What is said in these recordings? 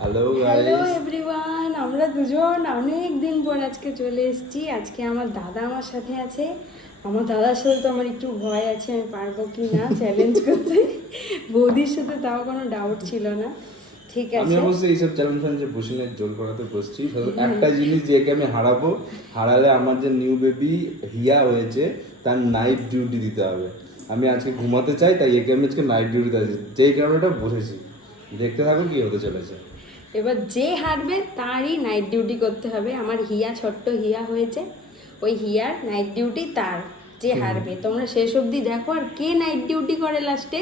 Hello hello guys. Everyone, আমরা দুজন অনেক দিন পর আজকে চলে এসেছি। আজকে আমার দাদা আমার সাথে আছে। আমার দাদার সাথে তো আমার একটু ভয় আছে, আমি পারবো কি না চ্যালেঞ্জ করতে। বৌদির সাথে তাও কোনো ডাউট ছিল না। ঠিক আমি আছে। অবশ্যই এইসব চ্যালেঞ্জ বসে জোর করাতে বসছি। শুধু একটা জিনিস, যে একে আমি হারালে আমার যে নিউ বেবি হিয়া হয়েছে তার নাইট ডিউটি দিতে হবে। আমি আজকে ঘুমাতে চাই, তাই একে আমি আজকে নাইট ডিউটিতে আছি, যেই কারণেটা বসেছি। দেখতে থাকো কি হতে চলেছে। এবার যে হারবে তারই নাইট ডিউটি করতে হবে। আমার হিয়া ছোট্ট হিয়া হয়েছে, ওই হিয়ার নাইট ডিউটি তার। যে হারবে তোমরা শেষ অবধি দেখো, আর কে নাইট ডিউটি করে লাস্টে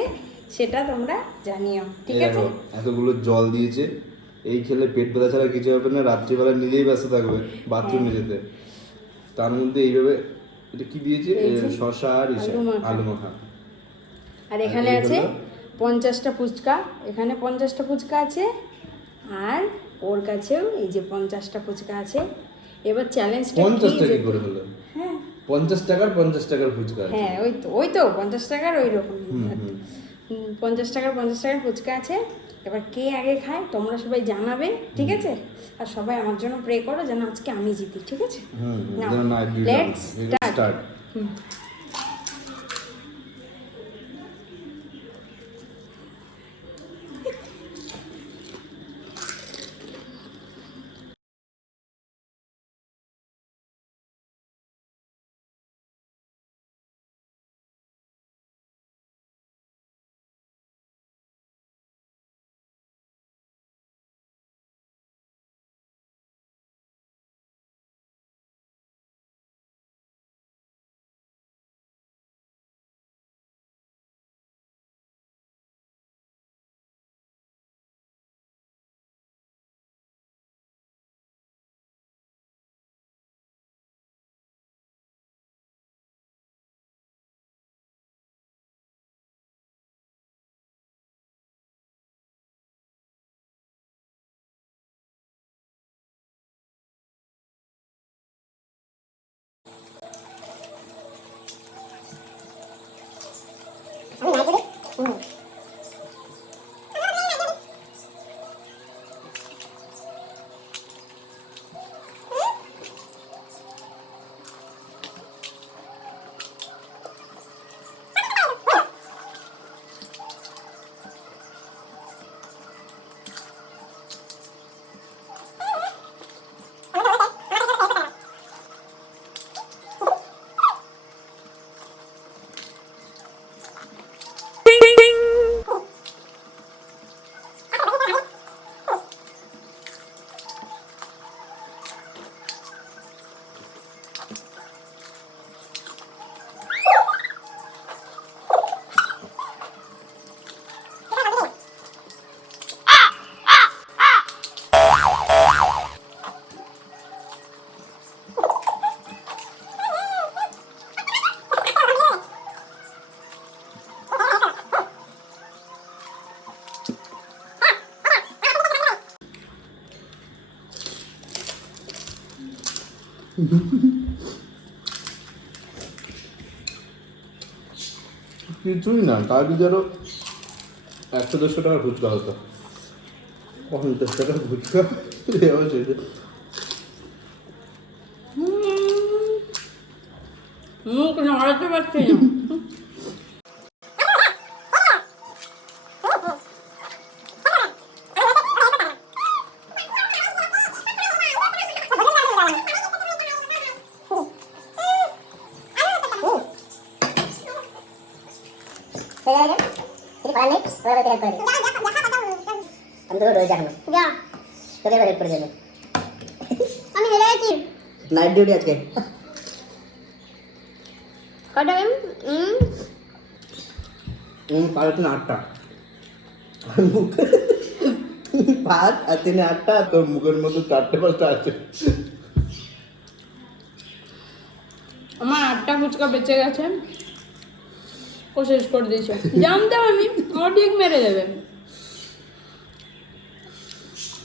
সেটা তোমরা জানিও, ঠিক এই আছে? দেখো, এতগুলো জল দিয়েছে, এই খেলে পেট ব্যথা ছাড়া কিছু হবে না। রাত্রিবেলা নিজেই ব্যস্ত থাকবে বাথরুমে যেতে। তার মধ্যে এইভাবে এটা কি দিয়েছে? এই যে শসা আর আলু মাখা। আর এখানে আছে 50টা ফুচকা, এখানে 50টা ফুচকা আছে, আর ওর কাছেও এই যে 50টা ফুচকা আছে। এবার চ্যালেঞ্জটা 50 টাকা কি করে হলো? হ্যাঁ 50 টাকার ফুচকা আছে। হ্যাঁ, ওই তো 50 টাকার ওই রকম। 50 টাকার ফুচকা আছে। এবার কে আগে খায় তোমরা সবাই জানাবে, ঠিক আছে? আর সবাই আমার জন্য প্রে করো যেন আজকে আমি জিতি, ঠিক আছে? Let's start. কিছুই না, তার যদি আরো 100-150 টাকার ফুচকা হতো। 50 টাকার ফুচকা মুখ নাড়াতে পারছি না। আমি তোকে রয়েছে এখনো তোকে এবার হেল্প করে দেবে। আমি হেরে গেছি। নাইট ডিউটি আজকে কটা টাইম? পারে তুমি 8টা, 5 আর 3 8টা, তোর মুখের মধ্যে 4টে-5টা আছে। আমার 8টা ফুচকা বেঁচে গেছে, ও শেষ করে দিয়েছে। জানতাম আমি ও ঠিক মেরে দেবে।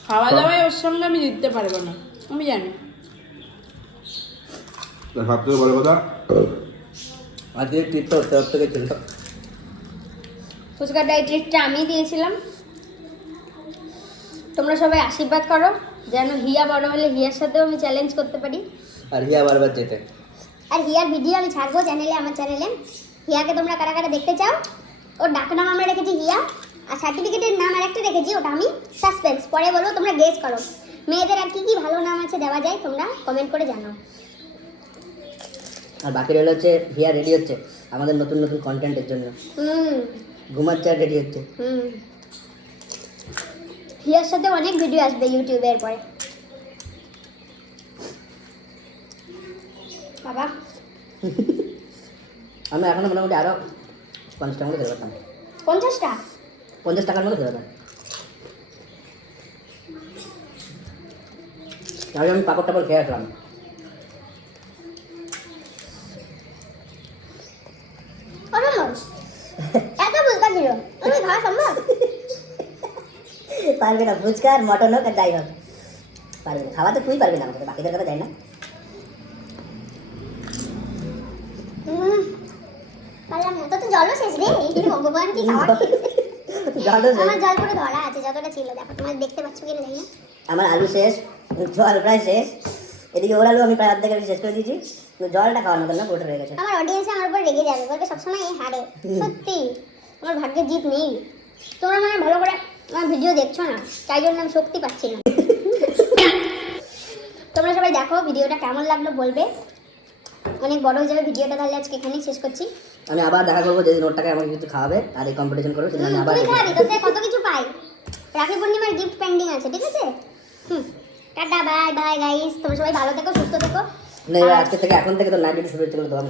খাওয়া দাওয়ায় ওর সঙ্গে আমি জিততে পারবো না, আমি জানি। সবথেকে বড় কথা, আজকে ট্রিপটা ওর তরফ থেকে ছিল। ফুচকাটা এই ট্রিটটা আমি দিয়েছিলাম। তোমরা সবাই আশীর্বাদ করো যেন হিয়া বড় হলে হিয়ার সাথেও আমি চ্যালেঞ্জ করতে পারি। আর হিয়া বারবার যেতে। আর হিয়ার ভিডিও আমি ছাড়বো চ্যানেলে, আমার চ্যানেলে। হিয়াকে তোমরা কারা কারা দেখতে চাও? ওর ডাকনাম আমরা রেখেছি হিয়া, আর সার্টিফিকেটের নাম আরেকটা রেখেছি, ওটা আমি সাসপেন্স, পরে বলবো, তোমরা গেস করো। মেয়েদের আর কি কি ভালো নাম আছে দেওয়া যায়, তোমরা কমেন্ট করে জানাও। আর বাকি রইল হচ্ছে হিয়া রেডি হচ্ছে আমাদের নতুন নতুন কন্টেন্টের জন্য, ঘুমাচ্ছে আর রেডি হচ্ছে। হিয়ার সাথে অনেক ভিডিও আসবে ইউটিউবে এরপরে। বাবা আমরা এখনো মোটামুটি আরো 50 টাকার মতো খেতে পারতাম। 50টা? 50 টাকার মতো খেতে পারতাম। তাহলে আমি পাপড় টাপড় খেয়ে আসলাম। এত ফুচকা ছিল, তুমি খাওয়া সম্ভব? পারবে না, ফুচকা আর মটন হোক আর যাই হোক পারবে না খাওয়া, তো তুই পারবি না, আমাকে বাকিদের কথা যাই না। পারলাম না, তো তো জলও শেষ রে। এই ভগবান কি খাওয়া জলও শেষ। আমার জল পুরো ধরা আছে, যতটা ছিল দেখো, তোমার দেখতে পাচ্ছ কিনা জানি না। আমার আলু শেষ, জল প্রায় শেষ, এদিকে ওর আলু আমি প্রায় অর্ধেক শেষ করে দিয়েছি, তো জলটা খাওয়ানো না পুরোটা রয়ে গেছে। আমার অডিয়েন্স আমার উপর রেগে যাবে, বলবে সবসময় এই হারে। সত্যি আমার ভাগ্যে জিত নেই। তোমরা মানে ভালো করে আমার ভিডিও দেখছো না, তাই জন্য আমি শক্তি পাচ্ছি না। তোমরা সবাই দেখো ভিডিওটা কেমন লাগলো বলবে। অনেক বড় হয়ে যাবে ভিডিওটা, তাহলে আজকে এখানেই শেষ করছি। আমি আবার দেখা করবো যেদিন ওর টাকা আমাকে কিছু খাওয়াবে আর এই কম্পিটিশন করবো, সেদিন আমি আবার তুই খাবি তো, সে কত কিছু পাই। রাখি পূর্ণিমার গিফট পেন্ডিং আছে, ঠিক আছে? টাটা, বাই বাই গাইস, তোমরা সবাই ভালো থেকো, সুস্থ থেকো। না, এবার আজকে থেকে এখন থেকে তো নাইট ডিউটি শুরু হচ্ছে, তো আমি